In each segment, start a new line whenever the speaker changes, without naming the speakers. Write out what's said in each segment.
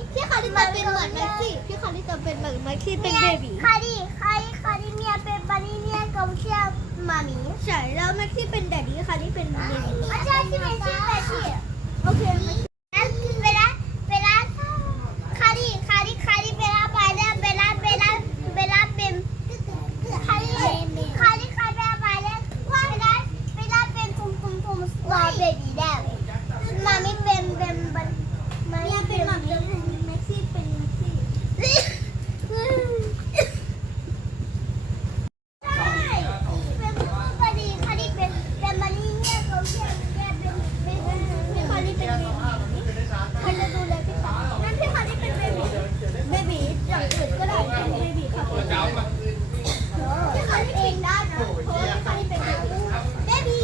พี่คาริจะเป็นเหมือนแม็กซี่พี่คาริจะเป็นเหมือนแม็กซี่เป็นเบบี
คาริเมียเป็นบันนี่เมียกับเชียมามี
ใช่แล้วแม็กซี่เป็นแดดดี้คาริเป็นเบบี
อาจารย์ที่เป็นชื่อแม็กซี่โอเคเวลาคาริเวลาไปแล้วเวลาเป็นคาริเวลาไปแล้วว่าเวลาเป็นปุ่มรอเบบีได้มาไม่เป็น
เมียเป็นหมามีแม็กซี่เป็นแม็กซี่
เป็นพอดีคาริเป็นบันนี่เมียกับเชียเป็น
พี่คาริเป็นเบบีใครจะดูแลพี่คาริงั้นพี่คาริเป็นเบบีอย่างอื่นก็ได้เป็นเบบีค่ะพี่คาริเองได้นะเพราะว่าพี่คาริเป็นเบบี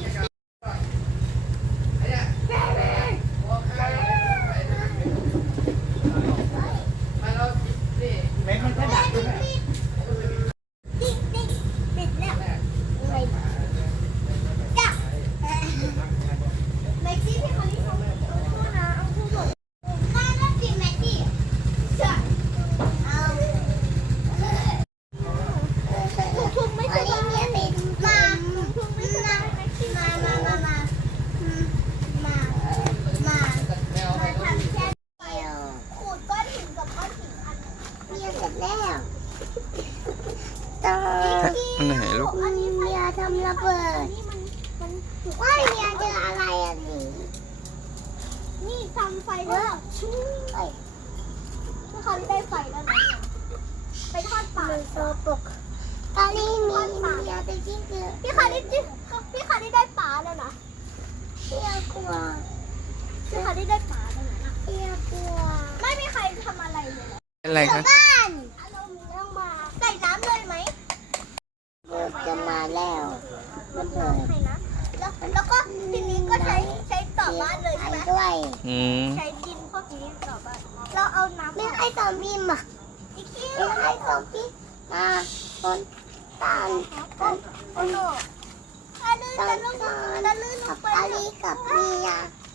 เม็ดมันแค่ดักด้วย
ติ๊กปิดแล้วจ้ะ
แม็กซี่พี่คาริเขาพูดนะเอาพูดหมด
ได้แล้วปิดแม็กซี่
ใช่
เอา
ทุกไม่
อั
ใช่
นนี้
ว่า
เนี่ยเป็นมา
ทุกไม่ใช่ว่าแม็กซี่
ทำแค่ขูดก้อนหินกับก้อนหินอันเมียเสร็จแล้วต่อ
อันไหนลูก
อันนี้เมียทำระเบิดว่าเมียเจออะไรอันนี้
นี่ทำไฟแล้วชูพี่คาริได้ไฟแล้วนะไปทอดปลา
มันโซปกตอนนี้มีเมียไปจิ้งคือ
พี่คาริได้ปลาแล้วนะ
เมียกลัว
พี่คาริได้ปลาแล้วนะ
เมียกลัว
ไม่มีใครทำอะไรเลย
อะไรคะ
บ้าน
เราต้องมาใส่น้ำเลยไหม
จะมาแล้วระเบิด
ให้นะแล้วก็ทีนี้ก็ใช้ต่อบ้านเลยใช่ไหม
ด้วย
อืม
ใช้ดินพวกนี้ต่อบ้านเราเอาน้ำ
ไม่ให้ซอมบี้มา
อีกที
ไม่ให้ซอมบี้มาคนตานคน
โอ้โหจะลื่นลงไป
อาลีกับเมีย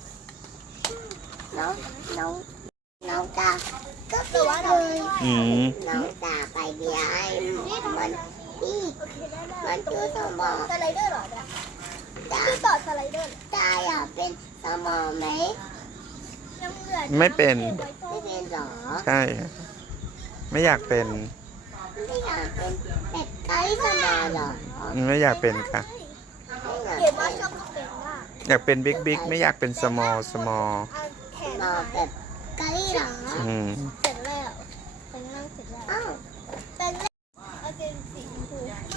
น้องตาก็เปลี่ยนเลย
อืม
น้องตาไปเบียร์มันนี่มันคือสมอง
สไลเดอร์เหรอเนี่ย
ตา
คือต่อสไลเดอร์
ตาอยากเป็นสมองไหม
ยังเหลือ
ไม่เป็น
ไม่เป็นหรอ
ใช่ค่ะไม่อยากเป็น
ไม่อยากเป็นเป็ดไก่สมองหรอ
ไม่อยากเป็นค่ะ
ไม่อยาก
เขียนว่า
เป็น
ชอบเป็นว่า
อยากเป็นบิ๊กไม่อยากเป็นสมอล
เอาแขน
หมอ
หาย
เป็ดไก่หรอ
อืม
เสร็จแล้วเป็นร่างเสร็จแล้ว
อ้าว
เป็นเล่นเอาเป็นสีชมพูไม่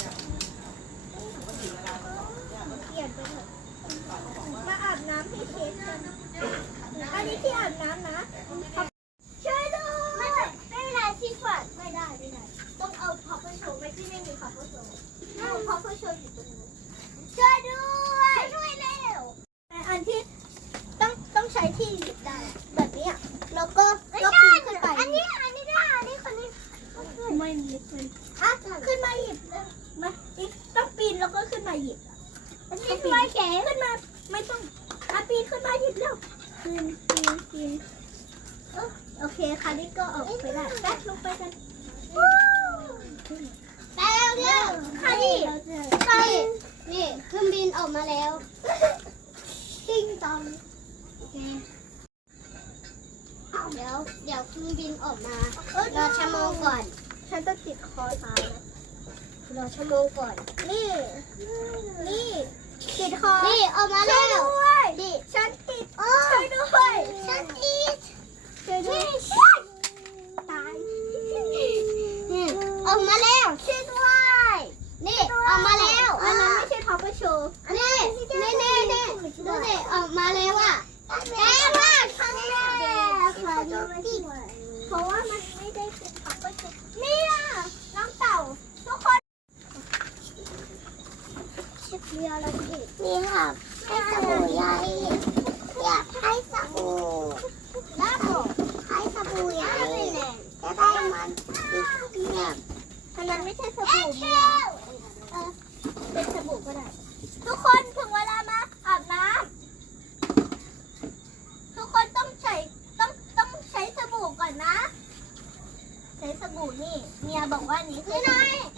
เปลี่ยนไปเถอะมาอาบน้ำที่เค้กกันอันนี้ที่อาบน้ำนะช่วยด้วยไม่ได้ที่ฝันไม่ได้ต้องเอาพับเพื่อโชว์ไม่ที่ไม่มีพับเพื่อโชว์เอาพับเพื่อโชว์อยู่ตรงนี้ช่วยด้วยช่วยเร็วแต่อันที่ต้องใช้ที่หยิบได้แบบนี้แล้วก็ปีนขึ้นไป
อันนี้ได้อันนี้คนนี้
ไม่มีขึ้นอ่ะขึ้นมาหยิบมาต้องปีนแล้วก็ขึ้นมาหยิบ
อันนี้ด้วยแก
ขึ้นมาไม่ต้องอ่ะปีนขึ้นมาหยิบเร็วปีนโอเคคาริก็ออกไปได้แป๊บลงไปกัน
ไปเร็วคารินี่เครื่องบินออกมาแล้ว
ติ้งตอง
โอเคเดี๋ยวเครื่องบินออกมารอชั่วโมงก่อน
ฉันจะติดคอตาย
รอชั่วโมงก่อน
นี่ติดคอ
นี่ออกมาแล้ว
ด้วย
นี่
ฉันติด
โอ้
ช่วยด้วย
ฉันติด
ช่วยด้วยตาย
นี่ออกมาแล้วช่วยด้วยนี่ออกมาแล้ว
อันนั้นไม่ใช่ท็อปเปอร์โชว์
นี่ดูสิออกมาแล้วอ่ะแม่ว่าครั้งแรกขอดูสิ
เพราะว่ามันไม่ได้เป็นท็อปเปอร์โชว์นี่อ่ะน้องเต่าทุกคน
มีอะไรอีกนี่ค่ะให้สบู่ใหญ่อยากให้สบู่แล้วให้สบู่ใหญ่จะได้มันเนี่ย
อันนั้นไม่ใช่สบู่เมียเป็นสบู่ก็ได้ ทุกคนถึงเวลามาอาบน้ำทุกคนต้องใช้นี่เมียบอกว่านี้คือ